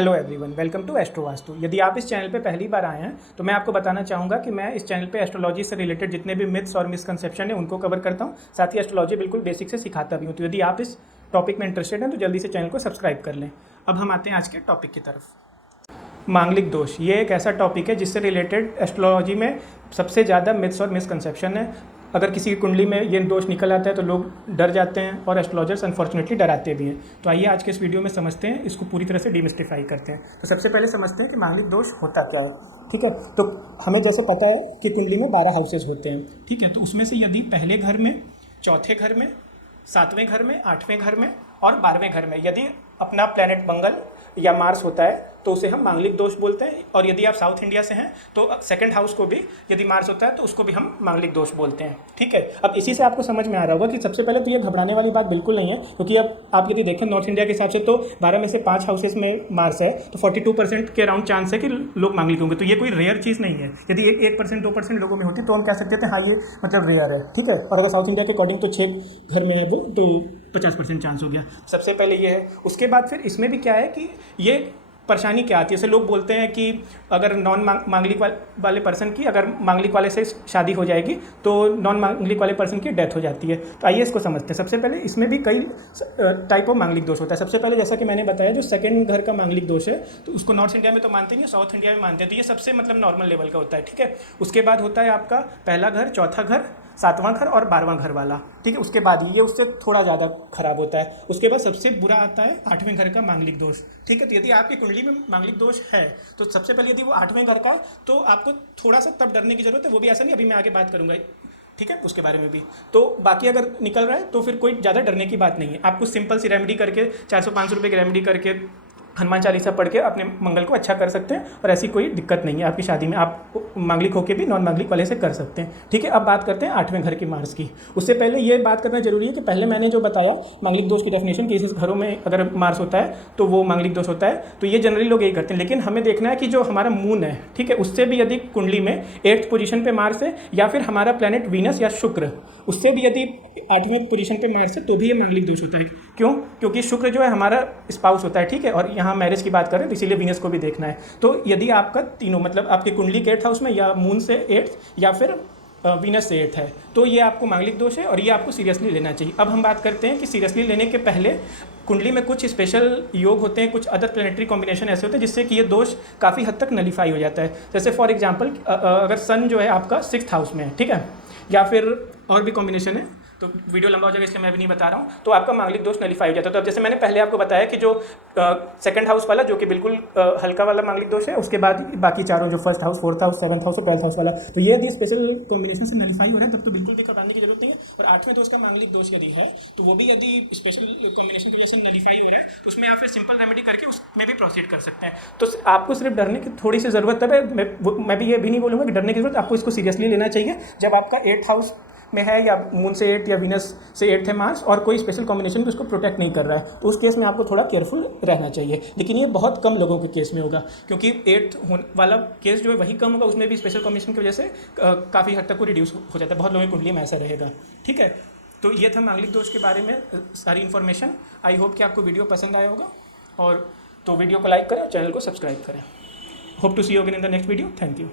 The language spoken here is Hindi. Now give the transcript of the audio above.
Hello everyone, welcome to astro Vastu. यदि आप इस चैनल पे पहली बार आए हैं तो मैं आपको बताना चाहूँगा कि मैं इस चैनल पे एस्ट्रोलॉजी से रिलेटेड जितने भी मिथ्स और मिसकंसेप्शन है उनको कवर करता हूँ, साथ ही एस्ट्रोलॉजी बिल्कुल बेसिक से सिखाता भी हूँ। तो यदि आप इस टॉपिक में इंटरेस्टेड हैं तो जल्दी से चैनल को सब्सक्राइब कर लें। अब हम आते हैं आज के टॉपिक की तरफ। मांगलिक दोष ये एक ऐसा टॉपिक है जिससे रिलेटेड एस्ट्रोलॉजी में सबसे ज़्यादा मिथ्स और मिसकंसेप्शन है। अगर किसी की कुंडली में ये दोष निकल आता है तो लोग डर जाते हैं और एस्ट्रोलॉजर्स अनफॉर्चुनेटली डराते भी हैं। तो आइए आज के इस वीडियो में समझते हैं, इसको पूरी तरह से डिमिस्टिफाई करते हैं। तो सबसे पहले समझते हैं कि मांगलिक दोष होता क्या है। ठीक है, तो हमें जैसे पता है कि कुंडली में 12 हाउसेज होते हैं। ठीक है, तो उसमें से यदि पहले घर में, चौथे घर में, 7वें घर में, 8वें घर में और 12वें घर में यदि अपना प्लैनेट मंगल या मार्स होता है तो उसे हम मांगलिक दोष बोलते हैं। और यदि आप साउथ इंडिया से हैं तो सेकंड हाउस को भी यदि मार्स होता है तो उसको भी हम मांगलिक दोष बोलते हैं। ठीक है, अब इसी से आपको समझ में आ रहा होगा कि सबसे पहले तो ये घबराने वाली बात बिल्कुल नहीं है, क्योंकि अब आप यदि देखें नॉर्थ इंडिया के हिसाब से तो 12 में से 5 हाउसेस में मार्स है, तो 42% के अराउंड चांस है कि लोग मांगलिक होंगे। तो ये कोई रेयर चीज़ नहीं है। यदि 1% 2% लोगों में होती तो हम कह सकते थे हाँ ये मतलब रेयर है। ठीक है, और अगर साउथ इंडिया के अकॉर्डिंग तो 6 घर में है वो, तो 50% चांस हो गया। सबसे पहले ये है। उसके बाद फिर इसमें भी क्या है कि ये परेशानी क्या आती है। जैसे लोग बोलते हैं कि अगर नॉन मांगलिक वाले पर्सन की अगर मांगलिक वाले से शादी हो जाएगी तो नॉन मांगलिक वाले पर्सन की डेथ हो जाती है। तो आइए इसको समझते हैं। सबसे पहले इसमें भी कई टाइप ऑफ मांगलिक दोष होता है। सबसे पहले जैसा कि मैंने बताया जो सेकंड घर का मांगलिक दोष है तो उसको नॉर्थ इंडिया में तो मानते नहीं, साउथ इंडिया में मानते हैं। तो ये सबसे मतलब नॉर्मल लेवल का होता है। ठीक है, उसके बाद होता है आपका पहला घर, चौथा घर, 7वां घर और 12वां घर वाला। ठीक है, उसके बाद ये उससे थोड़ा ज़्यादा खराब होता है। उसके बाद सबसे बुरा आता है 8वें घर का मांगलिक दोष। ठीक है, तो यदि आपकी कुंडली में मांगलिक दोष है तो सबसे पहले यदि वो 8वें घर का, तो आपको थोड़ा सा तब डरने की जरूरत है। वो भी ऐसा नहीं, अभी मैं आगे बात करूंगा। ठीक है, उसके बारे में भी। तो बाकी अगर निकल रहा है तो फिर कोई ज़्यादा डरने की बात नहीं है। आपको सिंपल सी रेमेडी करके 400-500 रुपये की रेमेडी करके हनुमान चालीसा पढ़ के अपने मंगल को अच्छा कर सकते हैं और ऐसी कोई दिक्कत नहीं है। आपकी शादी में आप मांगलिक होकर भी नॉन मांगलिक वाले से कर सकते हैं। ठीक है, अब बात करते हैं 8वें घर की मार्स की। उससे पहले ये बात करना जरूरी है कि पहले मैंने जो बताया मांगलिक दोष की डेफिनेशन कि इस घरों में अगर मार्स होता है तो वो मांगलिक दोष होता है, तो ये जनरली लोग यही करते हैं। लेकिन हमें देखना है कि जो हमारा मून है, ठीक है, उससे भी यदि कुंडली में 8th पोजीशन पे मार्स है या फिर हमारा प्लैनेट वीनस या शुक्र, उससे भी यदि 8वें पोजीशन पे मार्स है तो भी ये मांगलिक दोष होता है। क्यों? क्योंकि शुक्र जो है हमारा स्पाउस होता है। ठीक है, और यहाँ मैरिज की बात करें तो इसीलिए वीनस को भी देखना है। तो यदि आपका तीनों मतलब आपकी कुंडली के 8th हाउस में या मून से 8th या फिर वीनस से 8th है तो ये आपको मांगलिक दोष है और ये आपको सीरियसली लेना चाहिए। अब हम बात करते हैं कि सीरियसली लेने के पहले कुंडली में कुछ स्पेशल योग होते हैं, कुछ अदर प्लैनेटरी कॉम्बिनेशन ऐसे होते हैं जिससे कि ये दोष काफ़ी हद तक नलीफाई हो जाता है। जैसे फॉर एग्जाम्पल अगर सन जो है आपका 6th हाउस में है, ठीक है, या फिर और भी कॉम्बिनेशन है, तो वीडियो लंबा हो जाएगा इसलिए मैं भी नहीं बता रहा हूँ, तो आपका मांगलिक दोष नलीफाई हो जाता है। तो अब जैसे मैंने पहले आपको बताया कि जो सेकंड हाउस वाला जो कि बिल्कुल हल्का वाला मांगलिक दोष है, उसके बाद बाकी चारों जो 1st house, 4th house, 7th house और 12th हाउस वाला, तो ये यदि स्पेशल कॉम्बिनेशन से नलीफाई हो रहा है तब तो बिल्कुल भी घबराने की जरूरत नहीं है। और 8वें दोष का मांगलिक दोष यदि है तो वो भी यदि स्पेशल कॉम्बिनेशन की वजह से नलीफाई हो रहा है तो उसमें आप फिर सिंपल रेमेडी करके उसमें भी प्रोसीड कर सकते हैं। तो आपको सिर्फ डरने की थोड़ी सी ज़रूरत है। मैं भी ये भी नहीं बोलूँगा कि डरने की जरूरत, आपको इसको सीरियसली लेना चाहिए। जब आपका 8th हाउस में है या मून से 8 या वीनस से 8 है मार्स और कोई स्पेशल कॉम्बिनेशन भी उसको प्रोटेक्ट नहीं कर रहा है तो उस केस में आपको थोड़ा केयरफुल रहना चाहिए। लेकिन ये बहुत कम लोगों के केस में होगा, क्योंकि 8th वाला केस जो है वही कम होगा, उसमें भी स्पेशल कॉम्बिनेशन की वजह से काफ़ी हद तक वो रिड्यूस हो जाता है। बहुत लोगों की कुंडली में ऐसा रहेगा। ठीक है, तो ये था मांगलिक दोष के बारे में सारी इन्फॉर्मेशन। आई होप कि आपको वीडियो पसंद आया होगा, और तो वीडियो को लाइक करें और चैनल को सब्सक्राइब करें। Hope to see you again in the next video. Thank you.